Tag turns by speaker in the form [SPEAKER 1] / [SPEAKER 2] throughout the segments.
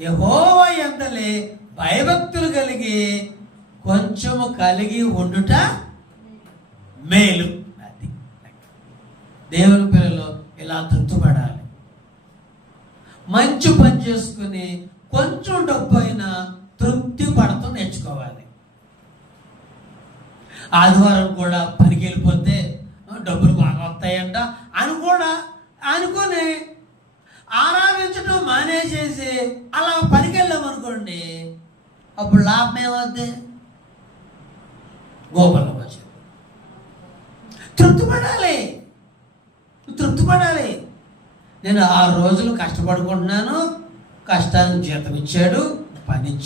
[SPEAKER 1] యహోవ ఎందలే భయభక్తులు కలిగి కొంచెము కలిగి ఉండుట మేలు. అది. దేవుని పిల్లలు ఇలా తృప్తిపడాలి మంచి పని చేసుకుని కొంచెం డబ్బు అయినా తృప్తి పడుతూ నేర్చుకోవాలి. ఆదివారం కూడా పనికి వెళ్ళిపోతే డబ్బులు బాగా వస్తాయంట అని కూడా అనుకునే ఆరాధించడం మానేసేసి అలా పనికి వెళ్ళామనుకోండి అప్పుడు లాభం ఏమవుద్ది? గోపాలం వచ్చి తృప్తి పడాలి తృప్తి పడాలి నేను ఆరు రోజులు కష్టపడుకుంటున్నాను. కష్టానికి జీతం ఇచ్చాడు పని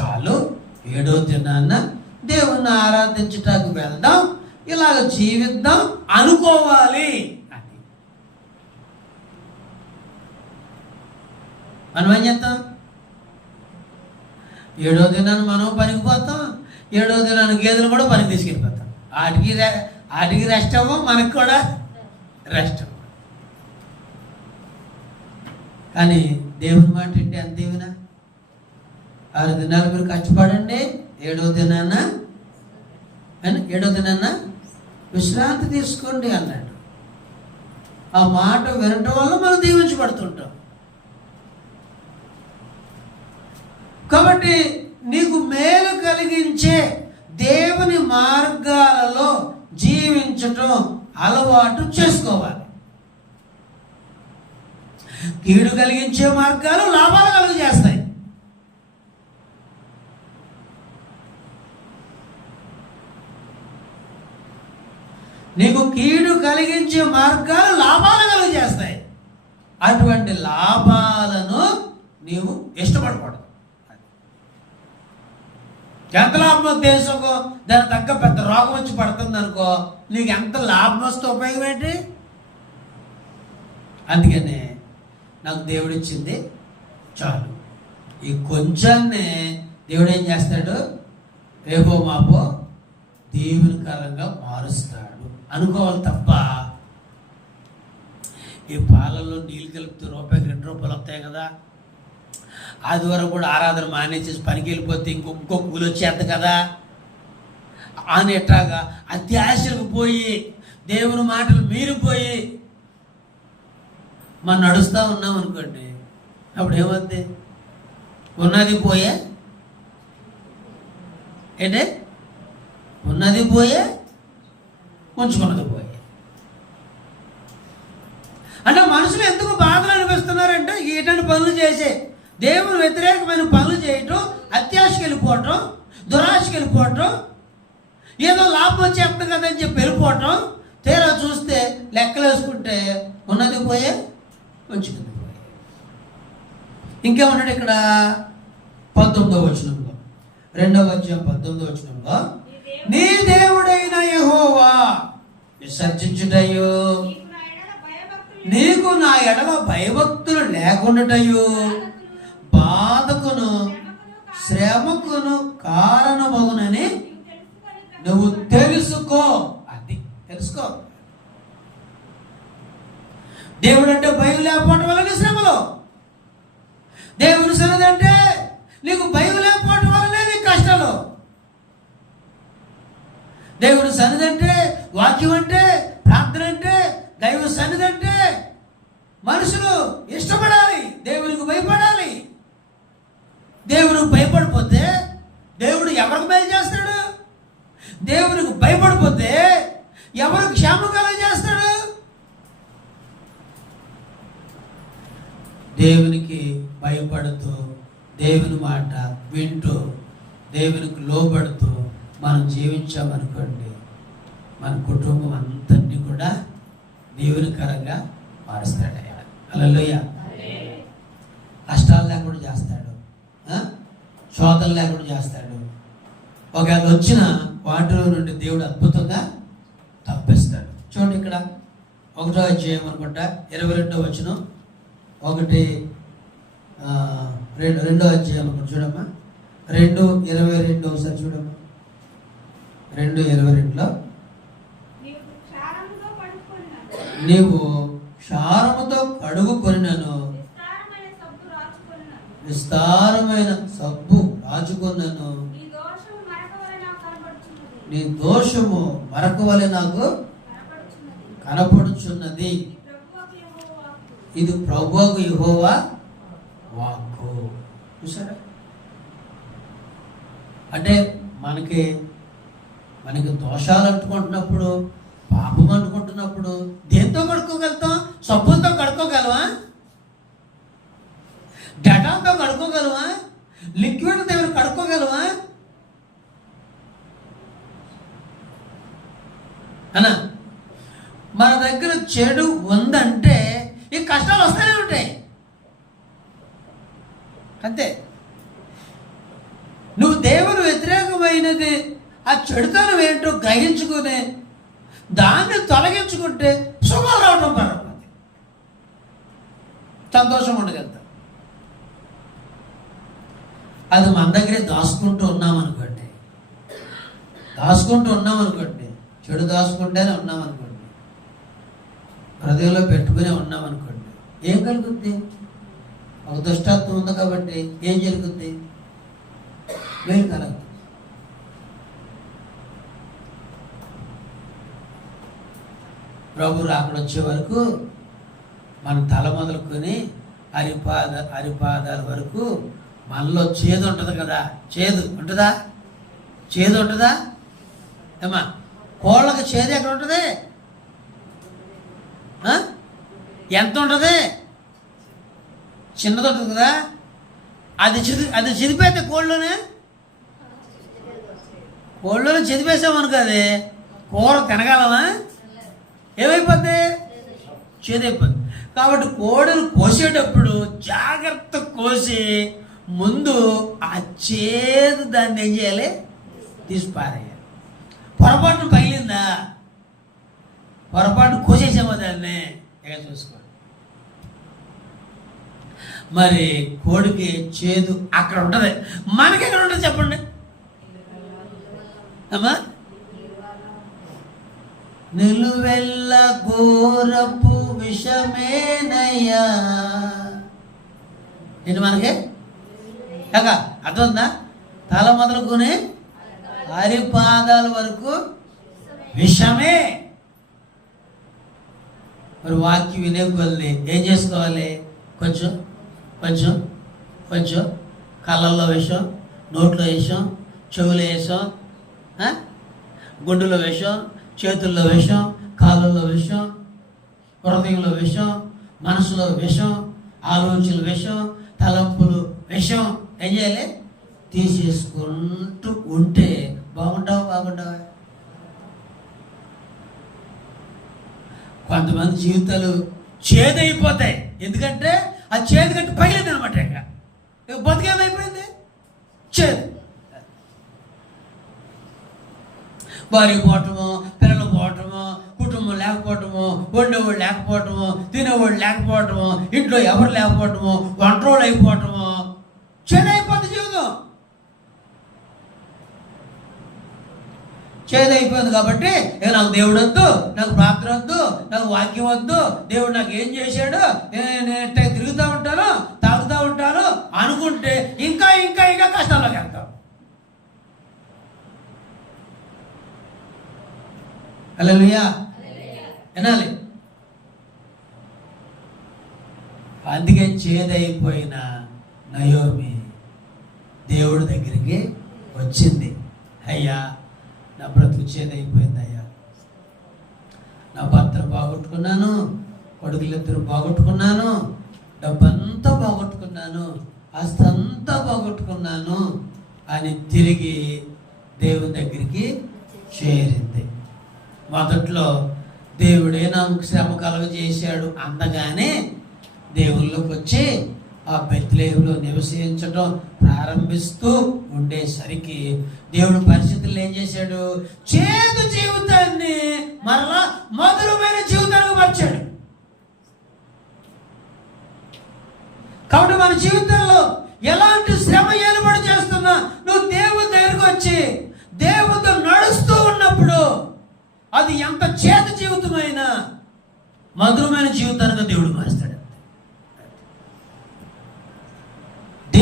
[SPEAKER 1] చాలు. ఏడో తిన్నాన్న. దేవుణ్ణి ఆరాధించటానికి వెళ్దాం. ఇలాగ జీవిద్దాం. అనుకోవాలి అని మనం ఏం చేస్తాం ఏడో దినాన్ని మనం పనికి పోతాం ఏడో దినాన్ని గేదెలు కూడా పనికి తీసుకెళ్ళిపోతాం. వాటికి వాటికి రెస్ట్ అవ్వం మనకు కూడా రెస్ట్ కానీ దేవుని మాట ఏంటి అంత దేవునా ఆరు దినాలు మీరు కష్టపడండి ఏడో దినాన ఏడో దినాన విశ్రాంతి తీసుకోండి అన్నాడు. ఆ మాట వినటం వల్ల మనం దీవించబడుతుంటాం. కాబట్టి నీకు మేలు కలిగించే దేవుని మార్గాలలో జీవించటం అలవాటు చేసుకోవాలి. కీడు కలిగించే మార్గాలు లాభాలు కలుగజేస్తాయి. నీకు కీడు కలిగించే మార్గాలు లాభాలు కలుగజేస్తాయి. అటువంటి లాభాలను నీవు ఇష్టపడకూడదు. ఎంత లాభం తెలుసుకో? దాని తగ్గ పెద్ద రోగం వచ్చి పడుతుంది అనుకో నీకు ఎంత లాభం వస్తే ఉపయోగం ఏంటి? అందుకనే నాకు దేవుడు ఇచ్చింది చాలు. ఈ కొంచెాన్నే దేవుడు ఏం చేస్తాడు? రేపో మాపో దేవునికరంగా మారుస్తాడు. అనుకోవాలి తప్ప ఈ పాలల్లో నీళ్ళు కలిపితే రూపాయికి రెండు రూపాయలు వస్తాయి కదా. ఆదివారం కూడా ఆరాధన మానేసేసి పనికి వెళ్ళిపోతే ఇంకో ఇంకో కూలి వచ్చేద్ది కదా? అనేట్లాగా అత్యాశలకు పోయి దేవుని మాటలు మీరిపోయి మనం నడుస్తూ ఉన్నాం అనుకోండి. అప్పుడు ఏమవుద్ది? ఉన్నది పోయే? ఏంటే? ఉన్నది పోయే? ఉంచుకున్నది పోయే. అంటే మనుషులు ఎందుకు బాధలు అనిపిస్తున్నారంటే ఇటువంటి పనులు చేసే దేవుని వ్యతిరేకమైన పనులు చేయటం అత్యాశకి వెళ్ళిపోవటం దురాశకి వెళ్ళిపోవటం ఏదో లాభం వచ్చేస్తుంది కదా అని చెప్పి వెళ్ళిపోవటం తీరా చూస్తే లెక్కలు వేసుకుంటే ఉన్నది పోయే ఉంచుకుంది పోయే. ఇంకేమన్నాడు ఇక్కడ? పంతొమ్మిదో వచనంలో. రెండవ అధ్యాయం పంతొమ్మిదో వచనంలో నీ దేవుడైన యహోవా విసర్జించుటయో
[SPEAKER 2] నీకు నా ఎడల భయభక్తులు
[SPEAKER 1] భయభక్తులు లేకుండాటయు బాధకును శ్రమకును కారణమగునని నువ్వు తెలుసుకో. అది తెలుసుకో. దేవుడు అంటే భయం లేకపోవటం వల్ల నీ శ్రమలో దేవుడు సరదంటే నీకు భయం లేకపోవటం వల్లనే నీ కష్టాలు. దేవుడు సన్నిధంటే వాక్యం అంటే ప్రార్థన అంటే దైవ సన్నిధంటే మనుషులు ఇష్టపడాలి దేవునికి భయపడాలి దేవునికి భయపడిపోతే దేవుడు ఎవరికి మేలు చేస్తాడు దేవునికి భయపడిపోతే ఎవరికి క్షేమం కలగజేస్తాడు దేవునికి భయపడుతూ దేవుని మాట వింటూ దేవునికి లోబడుతూ మనం జీవించామనుకోండి మన కుటుంబం అంతటినీ కూడా దేవునికరంగా మారుస్తాడు ఆయన. అలలోయ కష్టాలు లేకుండా చేస్తాడు. ఆ? శోధన లేకుండా చేస్తాడు. ఒకవేళ వచ్చిన వాటిలో నుండి దేవుడు అద్భుతంగా తప్పిస్తాడు. చూడండి ఇక్కడ ఒకటో అధ్యాయం అనుకుంటా ఇరవై రెండో వచ్చిన ఒకటి రెండు రెండో అధ్యాయం చూడమ్మా. రెండు ఇరవై రెండు ఒకసారి చూడమ్మా. రెండు ఇరవై రెండులో.
[SPEAKER 2] నీవు క్షారముతో
[SPEAKER 1] కడుగు కొనినను
[SPEAKER 2] విస్తారమైన సబ్బు
[SPEAKER 1] రాజుకున్నను
[SPEAKER 2] నీ
[SPEAKER 1] దోషము మరొక వలె నాకు కనపడుచున్నది
[SPEAKER 2] ఈ ప్రభువుకు యెహోవా వాక్కు.
[SPEAKER 1] ఇది ప్రభువుకు యెహోవా వాక్కు చూసారా అంటే మనకి మనకి దోషాలు అంటుకుంటున్నప్పుడు పాపం అనుకుంటున్నప్పుడు దేంతో కడుక్కోగలుగుతాం? సబ్బులతో కడుక్కోగలవా డటాల్తో కడుక్కోగలవా లిక్విడ్ దగ్గర కడుక్కోగలవా అనా మన దగ్గర చెడు ఉందంటే ఈ కష్టాలు వస్తూనే ఉంటాయి. అంతే. నువ్వు దేవుని వ్యతిరేకమైనది ఆ చెడుతనం ఏంటో గ్రహించుకుని దాన్ని తొలగించుకుంటే సుఖం రావడం పరమాది సంతోషం ఉండగలుగుతాం. అది మన దగ్గరే దాచుకుంటూ ఉన్నాం అనుకోండి దాచుకుంటూ ఉన్నాం అనుకోండి చెడు దాచుకుంటేనే ఉన్నాం అనుకోండి హృదయంలో పెట్టుకునే ఉన్నాం అనుకోండి. ఏం కలుగుద్ది? ఒక దుష్టత్వం ఉంది కాబట్టి ఏం జరుగుద్ది? మేలు కలగదు. ప్రభు అక్కడ వచ్చే వరకు మన తల మొదలుకొని అరిపాద అరిపాదాల వరకు మనలో చేదు ఉంటుంది కదా. చేదు ఉంటుందా? చేదు ఉంటుందా? ఏమా కోళ్ళకి చేదు ఎక్కడ ఉంటుంది? ఎంత ఉంటుంది చిన్నది ఉంటుంది కదా? అది చిది అది చిదిపేస్తే కోళ్ళలోనే కోళ్ళలో చిదిపేసామనుకో అది కూర తినగలమా ఏమైపోద్ది? చేదైపోద్ది. కాబట్టి కోడలు కోసేటప్పుడు జాగ్రత్త కోసి ముందు ఆ చేదు దాన్ని ఏం చేయాలి? తీసి పారేయాలి పొరపాటు పగిలిందా? పొరపాటు కోసేసామో దాన్ని ఇక చూసుకోండి. మరి కోడికి చేదు అక్కడ ఉంటుంది. మనకి ఎక్కడ ఉంటుంది చెప్పండి. అమ్మా? నిలువెల్ల ఘోరపు విషమేనయ్యా. ఏంటి మనకి? కాక అర్థమవుతుందా తల మొదలుకొని అరిపాదాల వరకు విషమే. మరి వాక్యం వినే కొలిది. ఏం చేసుకోవాలి కొంచెం కొంచెం కొంచెం. కళ్ళల్లో వేసాం నోట్లో వేసాం చెవులో వేషం గుండెలో వేసాం చేతుల్లో వేసాం కాళ్ళల్లో విషం హృదయంలో విషం మనసులో విషం ఆలోచనల విషం తలంపులు విషం ఏం చేయాలి? తీసేసుకుంటూ ఉంటే బాగుంటావా బాగుంటావా? కొంతమంది జీవితాలు చేదైపోతాయి. ఎందుకంటే ఆ చేదు కట్టి పగిలింది అనమాట ఇంకా. బతికేమైపోయింది చేదు. భార్య పోవటము పిల్లలు పోవటము కుటుంబం లేకపోవటము వండేవాళ్ళు లేకపోవటము తినేవాళ్ళు లేకపోవటము ఇంట్లో ఎవరు లేకపోవటము వంటరోళ్ళు అయిపోవటము చేదైపోతుంది జీవితం చేదైపోయింది కాబట్టి ఇక నాకు దేవుడు వద్దు నాకు ప్రార్థన వద్దు నాకు వాక్యం వద్దు దేవుడు నాకు ఏం చేశాడు నేను తిరుగుతూ ఉంటాను తాగుతూ ఉంటాను అనుకుంటే ఇంకా ఇంకా ఇంకా కష్టాల్లోకి వెళ్తాం. అలలుయా వినాలి. అందుకే చేదైపోయిన నయోమి దేవుడి దగ్గరికి వచ్చింది. అయ్యా నా బ్రతుకు చేదైపోయిందయ్యా. నా భర్తను బాగొట్టుకున్నాను కొడుకులిద్దరు బాగొట్టుకున్నాను డబ్బంతా బాగొట్టుకున్నాను ఆస్తి అంతా బాగొట్టుకున్నాను అని తిరిగి దేవుని దగ్గరికి చేరింది. మొదట్లో దేవుడే నాకు శ్రమ కలుగజేశాడు. అందగానే దేవుళ్ళకి వచ్చి ఆ బెత్లేహులో నివసించడం ప్రారంభిస్తూ ఉండేసరికి దేవుడు పరిస్థితులు ఏం చేశాడు? చేదు జీవితాన్ని మరలా మధురమైన జీవితానికి మార్చాడు. కాబట్టి మన జీవితంలో ఎలాంటి శ్రమ ఏలుబడి చేస్తున్నా నువ్వు దేవుని దగ్గరకు వచ్చి దేవుతో నడుస్తూ ఉన్నప్పుడు అది ఎంత చేత జీవితమైనా మధురమైన జీవితానికి దేవుడు మారుస్తాడు.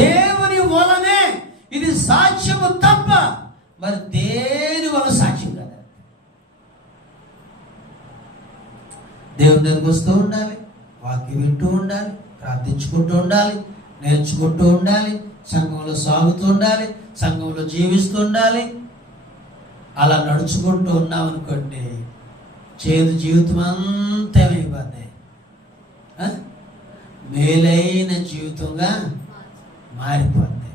[SPEAKER 1] దేవుని వలనే ఇది సాక్ష్యము తప్ప మరి దేని వల్ల సాక్ష్యం కదా? దేవుని దగ్గరికి వస్తూ ఉండాలి వాక్యం వింటూ ఉండాలి ప్రార్థించుకుంటూ ఉండాలి నేర్చుకుంటూ ఉండాలి సంఘంలో సాగుతూ ఉండాలి సంఘంలో జీవిస్తూ ఉండాలి. అలా నడుచుకుంటూ ఉన్నాం అనుకోండి చేదు జీవితం అంతా ఇవ్వాలి మేలైన జీవితంగా మారిపోద్ది.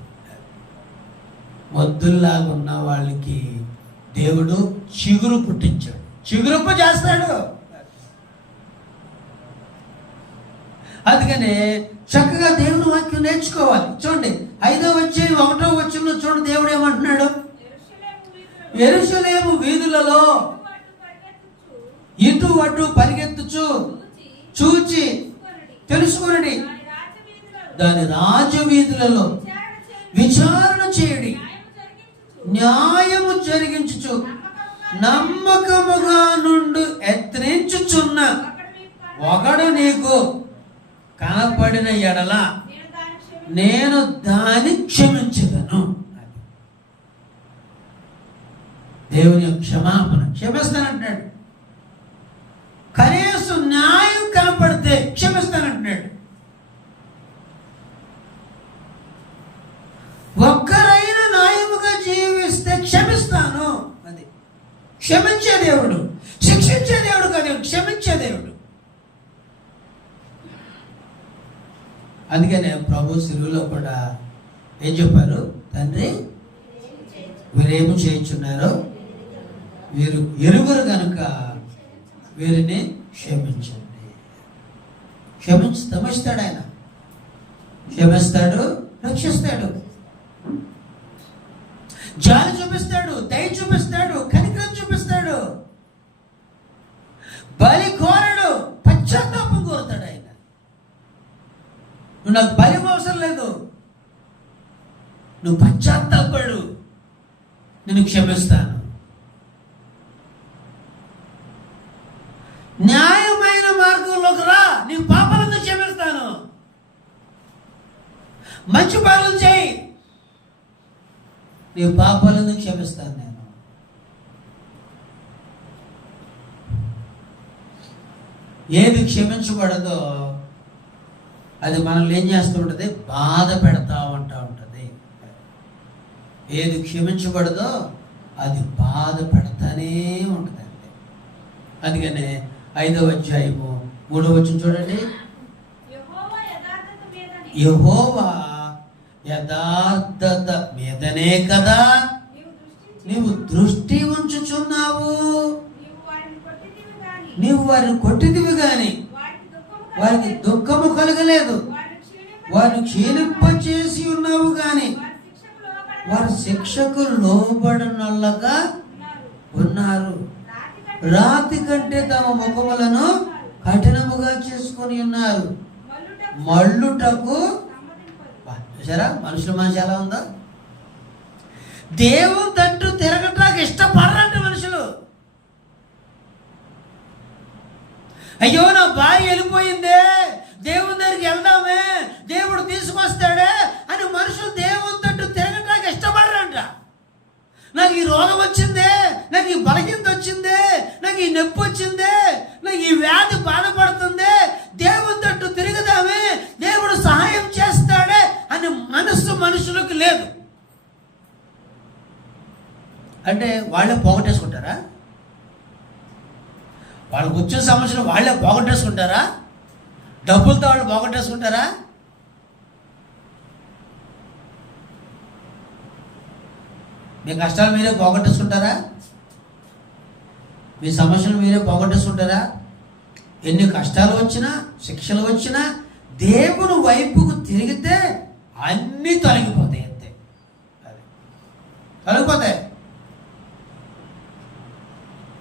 [SPEAKER 1] మొద్దుల్లాగా ఉన్న వాళ్ళకి దేవుడు చిగురు పుట్టించాడు. చిగురుపు చేస్తాడు. అందుకనే చక్కగా దేవుని వాక్యం నేర్చుకోవాలి. చూడండి ఐదో వచ్చే ఒకటో వచ్చిన చూడండి దేవుడు ఏమంటున్నాడు?
[SPEAKER 2] వీధులలో
[SPEAKER 1] ఎరుసలేము వీధులలో
[SPEAKER 2] అటు
[SPEAKER 1] ఇటు అటు పరిగెత్తుచు
[SPEAKER 2] చూచి
[SPEAKER 1] చూచి
[SPEAKER 2] దాని రాజవీధులలో విచారణ చేయడి. న్యాయము జరిగించుచు. నమ్మకముగా
[SPEAKER 1] నుండి ఎత్తించుచున్న
[SPEAKER 2] ఒకడు
[SPEAKER 1] నీకు కనపడిన ఎడల
[SPEAKER 2] నేను దాన్ని
[SPEAKER 1] క్షమించదను దేవుని క్షమాపణ క్షమిస్తానంటున్నాడు. కనీసం న్యాయం కనపడితే క్షమిస్తానంటున్నాడు. ఒక్కరైన న్యాయముగా జీవిస్తే క్షమిస్తాను అది. క్షమించే దేవుడు. శిక్షించే దేవుడు కాదు క్షమించే దేవుడు. అందుకనే ప్రభు సిరువులో కూడా ఏం చెప్పారు? తండ్రి వీరేమి చేయించున్నారో? వీరు ఎరుగురు కనుక వీరిని క్షమించండి. క్షమించి క్షమిస్తాడు ఆయన. క్షమిస్తాడు రక్షిస్తాడు. జాలి చూపిస్తాడు దయ చూపిస్తాడు కనికరం చూపిస్తాడు. బలి కోరడు పశ్చాత్తాపం కోరుతాడు ఆయన. నువ్వు నాకు భయం అవసరం లేదు. నువ్వు పశ్చాత్తాపడు. నేను క్షమిస్తాను. న్యాయమైన మార్గంలోకి రా నీ పాపాలను క్షమిస్తాను. మంచి పనులు చేయి. నీ పాపాలను క్షమిస్తాను నేను? ఏది క్షమించబడదో అది మనల్ని ఏం చేస్తూ ఉంటుంది? బాధ పెడతా ఉంటా ఉంటుంది. ఏది క్షమించబడదో అది బాధ పెడతానే ఉంటుందండి అందుకనే ఐదవ అధ్యాయము మూడవ వచ్చిన చూడండి.
[SPEAKER 2] యెహోవా యథార్థత మీదనే
[SPEAKER 1] కదా.
[SPEAKER 2] నీవు
[SPEAKER 1] దృష్టి ఉంచుచున్నావు.
[SPEAKER 2] నీవు వారిని
[SPEAKER 1] కొట్టిదివి గాని.
[SPEAKER 2] వారికి దుఃఖము కలగలేదు. వారిని క్షీణింప-
[SPEAKER 1] చేసి క్షీణింపచేసి ఉన్నావు గాని.
[SPEAKER 2] వారి శిక్షకు
[SPEAKER 1] వారి లోబడనల్లగా
[SPEAKER 2] ఉన్నారు. రాతి కంటే
[SPEAKER 1] తమ ముఖములను కఠినముగా చేసుకొని ఉన్నారు. మళ్ళుటకు చూసారా? మనుషుల మనసు ఎలా ఉందో? దేవుని తట్టు తిరగటానికి ఇష్టపడరండి మనుషులు. అయ్యో నా భార్య వెళ్ళిపోయిందే. దేవుని దగ్గరికి వెళ్దామే. దేవుడు తీసుకొస్తాడే అని మనుషులు దేవుని తట్టు తిరగటానికి ఇష్టపడరంట. నాకు ఈ రోగం వచ్చిందే నాకు ఈ బలహీనత వచ్చిందే నాకు ఈ నొప్పి వచ్చిందే నాకు ఈ వ్యాధి బాధపడుతుంది. దేవుని తట్టు తిరుగుదామే. దేవుడు సహాయం అనే మనస్సు మనుషులకు లేదు. అంటే వాళ్ళే పోగొట్టేసుకుంటారా? వాళ్ళకు వచ్చిన సమస్యలు వాళ్ళే పోగొట్టేసుకుంటారా? డబ్బులతో వాళ్ళు పోగొట్టేసుకుంటారా? మీ కష్టాలు మీరే పోగొట్టేసుకుంటారా? మీ సమస్యలు మీరే పోగొట్టేసుకుంటారా? ఎన్ని కష్టాలు వచ్చినా శిక్షలు వచ్చినా దేవుని వైపుకు తిరిగితే అన్నీ తొలగిపోతాయి అంతే. అది. తొలగిపోతాయి.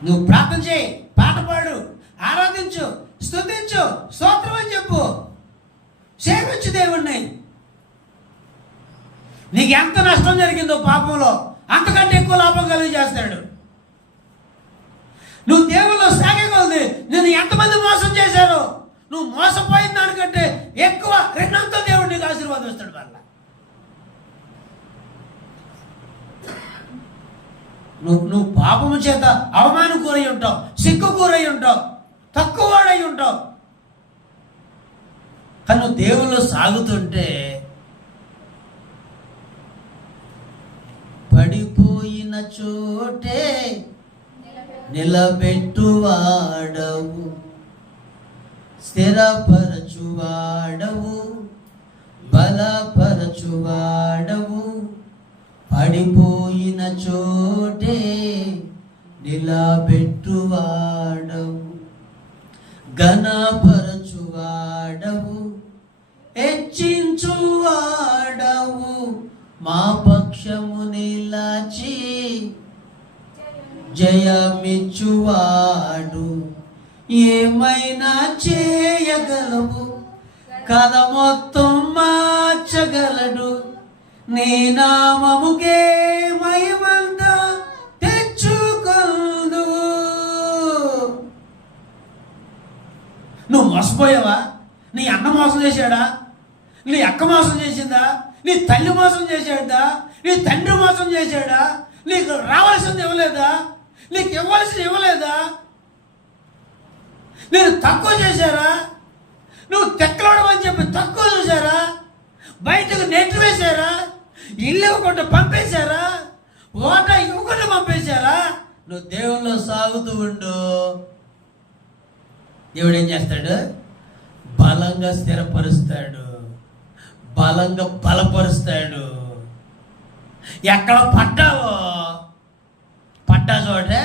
[SPEAKER 1] నువ్వు ప్రార్థన చేయి పాట పాడు ఆరాధించు స్థుతించు స్తోత్రం అని చెప్పు. సేవించు దేవుణ్ణి. నీకు ఎంత నష్టం జరిగిందో పాపంలో అంతకంటే ఎక్కువ లాభం కలిగి చేస్తాడు. నువ్వు దేవుల్లో సాగగలది నేను ఎంతమంది మోసం చేశారు నువ్వు మోసపోయిన దానికంటే ఎక్కువ రెండంతో దేవుడు నీకు ఆశీర్వాదం ఇస్తాడు వాళ్ళ నువ్వు నువ్వు పాపము చేత అవమాన కూరై ఉంటావు సిగ్గు కూరై ఉంటావు తక్కువ వాడై ఉంటావు. కానీ నువ్వు దేవుళ్ళు సాగుతుంటే పడిపోయిన చోటే నిలబెట్టువాడవు. స్థిరపరచువాడవు బలపరచువాడవు. పడిపోయిన చోటే నిలబెట్టువాడవు ఘనపరచువాడవు. హెచ్చించువాడవు మా పక్షము నిలచి జయమిచ్చువాడు. ఏమైనా చేయగలవు? కథ మొత్తం మార్చగలడు. నీ నామముకే మహిమంత తెచ్చుకొందు నువ్వు మోసపోయావా నీ అన్న మోసం చేశాడా? నీ అక్క మోసం చేసిందా? నీ తల్లి మోసం చేశాడా? నీ తండ్రి మోసం చేశాడా? నీకు రావాల్సింది ఇవ్వలేదా? నీకు ఇవ్వాల్సింది ఇవ్వలేదా? నేను తక్కువ చేశారా? నువ్వు తెక్కలవడం అని చెప్పి తక్కువ చూసారా బయటకు నెట్ వేశారా? ఇల్లు ఇవ్వకుండా పంపేశారా? ఓట ఇవ్వకుండా పంపేశారా? నువ్వు దేవుల్లో సాగుతూ ఉండు. దేవుడు ఏం చేస్తాడు? బలంగా స్థిరపరుస్తాడు. బలంగా బలపరుస్తాడు. ఎక్కడ పడ్డావో? పడ్డా చోటే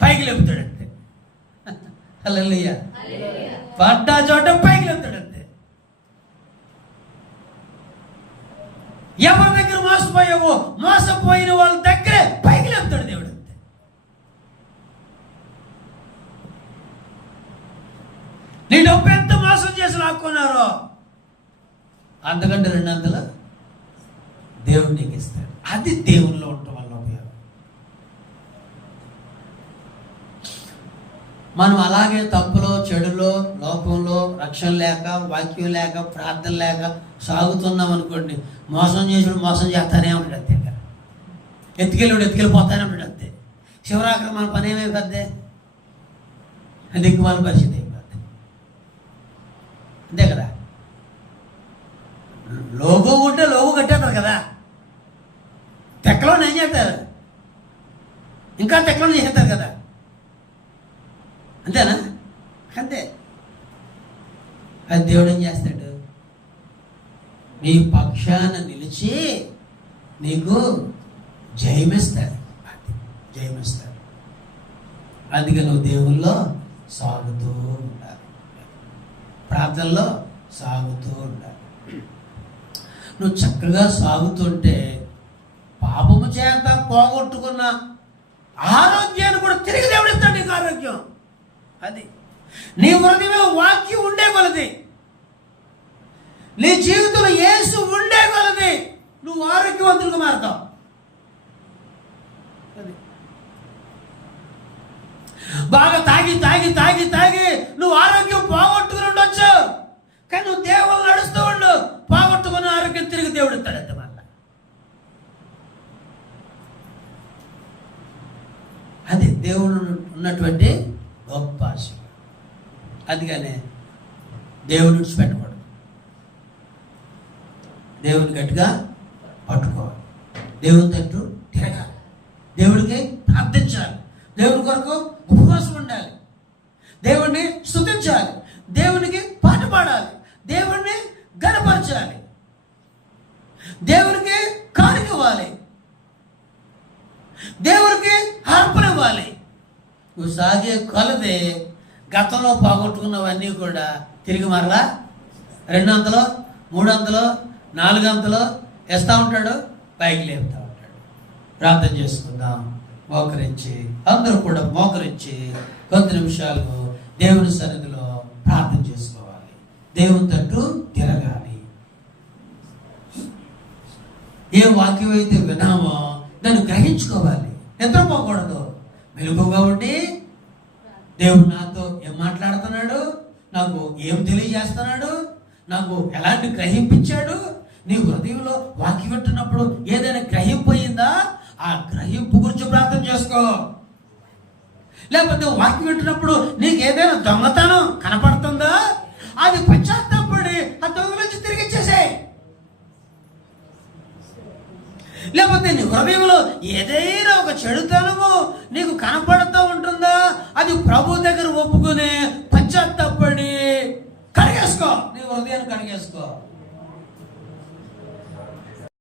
[SPEAKER 1] పైకి లేపుతాడు. అంతే హల్లెలూయా. పడ్డా చోట పైకి లేపుతాడు అంతే ఎవరి దగ్గర మోసపోయావో మోసపోయిన వాళ్ళ దగ్గరే పైకి లేపుతాడు దేవుడు అంతే. నీ డబ్బు ఎంత మోసం చేసి లాక్కున్నారో అంతకంటే రెండంతలు దేవుడు నీకు ఇస్తాడు. అది దేవుల్లో ఉండటం వల్ల ఉపయోగం మనం అలాగే తప్పులో చెడులో లోకంలో రక్షణ లేక వాక్యం లేక ప్రార్థన లేక సాగుతున్నాం అనుకోండి మోసం చేసాడు మోసం చేస్తానే ఉంటాడు అంతే ఇక్కడ ఎత్తుకెళ్ళాడు ఎత్తుకెళ్ళిపోతానే ఉంటాడు అంతే. శివరాకర మన పని ఏమైపోద్ది? దిక్కుమాల పరిస్థితి అయిపోద్ది. అంతే కదా? లోగో ఉంటే లోగో కట్టేస్తారు కదా? తెక్కలో ఏం చేస్తారు? ఇంకా తెక్కలో చేస్తారు కదా? అంతేనా? అంతే. అది దేవుడు ఏం చేస్తాడు? నీ పక్షాన నిలిచి నీకు జయమిస్తాడు. జయమిస్తాడు. అందుకే నువ్వు దేవుల్లో సాగుతూ ఉండాలి. ప్రార్థనలో సాగుతూ ఉండాలి. నువ్వు చక్కగా సాగుతుంటే పాపము చేత పోగొట్టుకున్న ఆరోగ్యాన్ని కూడా తిరిగి దేవుడిస్తాడు నీకు ఆరోగ్యం. అది. నీ హృదయంలో వాక్యం ఉండే కొలది నీ జీవితంలో యేసు ఉండే కొలది నువ్వు ఆరోగ్యవంతులుగా మారుతావు. అది. బాగా తాగి తాగి తాగి తాగి నువ్వు ఆరోగ్యం పోగొట్టుకుని ఉండొచ్చు కానీ నువ్వు దేవుళ్ళు నడుస్తూ ఉండు పోగొట్టుకున్న ఆరోగ్యం తిరిగి దేవుడు ఇస్తాడు అంత మళ్ళా అది దేవుడు ఉన్నటువంటి గొప్ప ఆశయం అందుకనే దేవుని విడిచిపెట్టకూడదు దేవుని గట్టిగా పట్టుకోవాలి. దేవుని తట్టు తిరగాలి. దేవుడికి ప్రార్థించాలి. దేవుని కొరకు ఉపవాసం ఉండాలి. దేవుణ్ణి స్థుతించాలి దేవునికి పాట పాడాలి దేవుణ్ణి గనపరచాలి. దేవునికి కానుక ఇవ్వాలి. దేవునికి అర్పణ ఇవ్వాలి. నువ్వు సాగే కొలదే గతంలో పోగొట్టుకున్నవన్నీ కూడా తిరిగి మరలా రెండొందలు మూడొందలు నాలుగొందలు వేస్తూ ఉంటాడు పైకి లేపుతూ ఉంటాడు. ప్రార్థన చేసుకుందాం. మోకరించి అందరూ కూడా మోకరించి కొద్ది నిమిషాలు దేవుని సన్నిధిలో ప్రార్థన చేసుకోవాలి. దేవుని తట్టు తిరగాలి. ఏ వాక్యం అయితే విన్నామో దాన్ని గ్రహించుకోవాలి. నిద్రపోకూడదు. మెలుగుగా ఉండి దేవుడు నాతో ఏం మాట్లాడుతున్నాడు? నాకు ఏం తెలియజేస్తున్నాడు? నాకు ఎలాంటి గ్రహింపించాడు? నీ హృదయంలో వాక్యం వింటున్నప్పుడు ఏదైనా గ్రహింపోయిందా? ఆ గ్రహింపు గురించి ప్రార్థన చేసుకో. లేకపోతే వాక్యం వింటున్నప్పుడు నీకు ఏదైనా దొంగతనం కనపడుతుందా? అది పశ్చాత్తాపడి ఆ దొంగలు లేకపోతే నీ హృదయంలో ఏదైనా ఒక చెడుతనము నీకు కనపడుతూ ఉంటుందా? అది ప్రభు దగ్గర ఒప్పుకుని పశ్చాత్తపడి కడిగేసుకో. నీ హృదయాన్ని కడిగేసుకో.